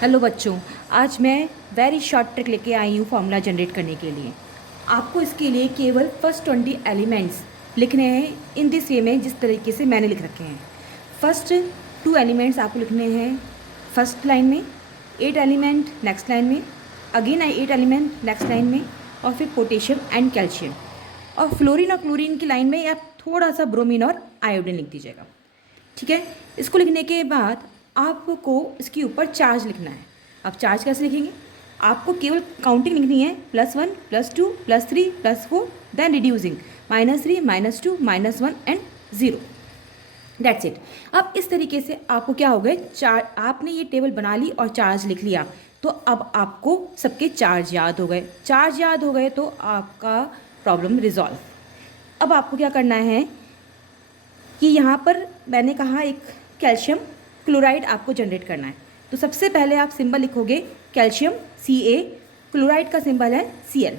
Hello बच्चों, आज मैं वेरी शॉर्ट ट्रिक लेके आई हूँ फार्मूला जनरेट करने के लिए। आपको इसके लिए केवल फर्स्ट 20 एलिमेंट्स लिखने हैं इन दिस वे में जिस तरीके से मैंने लिख रखे हैं। फर्स्ट 2 एलिमेंट्स आपको लिखने हैं फर्स्ट लाइन में, 8 एलिमेंट नेक्स्ट लाइन में, अगेन 8 एलिमेंट नेक्स्ट लाइन में, और फिर पोटेशियम एंड कैल्शियम। और फ्लोरीन और क्लोरीन की लाइन में आप थोड़ा सा ब्रोमीन और आयोडीन लिख दीजिएगा। ठीक है, इसको लिखने के बाद आपको इसके ऊपर चार्ज लिखना है। अब चार्ज कैसे लिखेंगे? आपको केवल काउंटिंग लिखनी है, +1 +2 +3 +4, then reducing -3 -2 -1 and 0। That's it. अब इस तरीके से आपको क्या हो गए, आपने ये टेबल बना ली और चार्ज लिख लिया, तो अब आपको सबके चार्ज याद हो गए। चार्ज याद हो गए तो आपका प्रॉब्लम रिजॉल्व। अब आपको क्या करना है कि यहाँ पर मैंने कहा एक कैल्शियम क्लोराइड आपको जनरेट करना है। तो सबसे पहले आप सिंबल लिखोगे कैल्शियम Ca, क्लोराइड का सिंबल है Cl।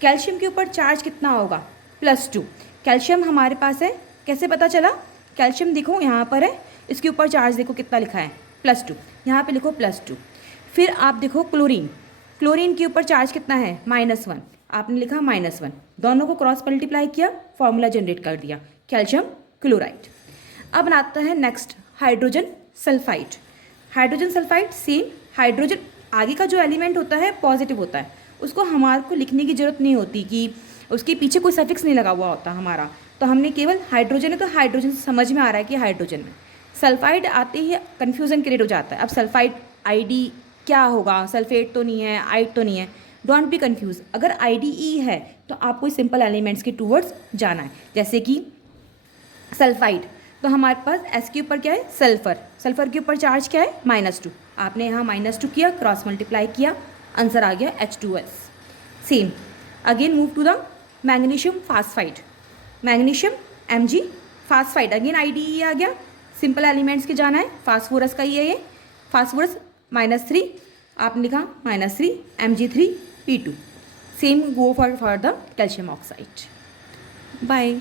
कैल्शियम के ऊपर चार्ज कितना होगा? +2। कैल्शियम हमारे पास है, कैसे पता चला? कैल्शियम देखो यहाँ पर है, इसके ऊपर चार्ज देखो कितना लिखा है, +2। यहाँ पे लिखो +2। फिर आप देखो क्लोरीन, क्लोरीन के ऊपर चार्ज कितना है? -1। आपने लिखा -1, दोनों को क्रॉस मल्टीप्लाई किया, फॉर्मूला जनरेट कर दिया, कैल्शियम क्लोराइड। अब आता है next hydrogen sulphide. Hydrogen sulphide same, hydrogen आगे का जो एलिमेंट होता है पॉजिटिव होता है, उसको हमारे को लिखने की ज़रूरत नहीं होती कि उसके पीछे कोई सफिक्स नहीं लगा हुआ होता हमारा। तो हमने केवल हाइड्रोजन है तो हाइड्रोजन समझ में आ रहा है कि हाइड्रोजन में। सल्फाइड आते ही कन्फ्यूज़न क्रिएट हो जाता है। अब सल्फाइड आईडी क्या होगा? सल्फेट तो नहीं है, आइड तो नहीं है। Don't be confuse. अगर IDE है तो आपको सिंपल एलिमेंट्स के टूवर्ड्स जाना है। जैसे कि सल्फाइड, तो हमारे पास S के ऊपर क्या है? सल्फर। सल्फर के ऊपर चार्ज क्या है? -2। आपने यहाँ -2 किया, क्रॉस मल्टीप्लाई किया, आंसर आ गया H2S। Same again move to the magnesium phosphide. Magnesium Mg phosphide, again IDE आ गया, सिंपल एलिमेंट्स के जाना है। फास्फोरस का ही है ये, फास्फोरस -3, आपने लिखा -3 Mg3P2। Same go for the calcium oxide. Bye.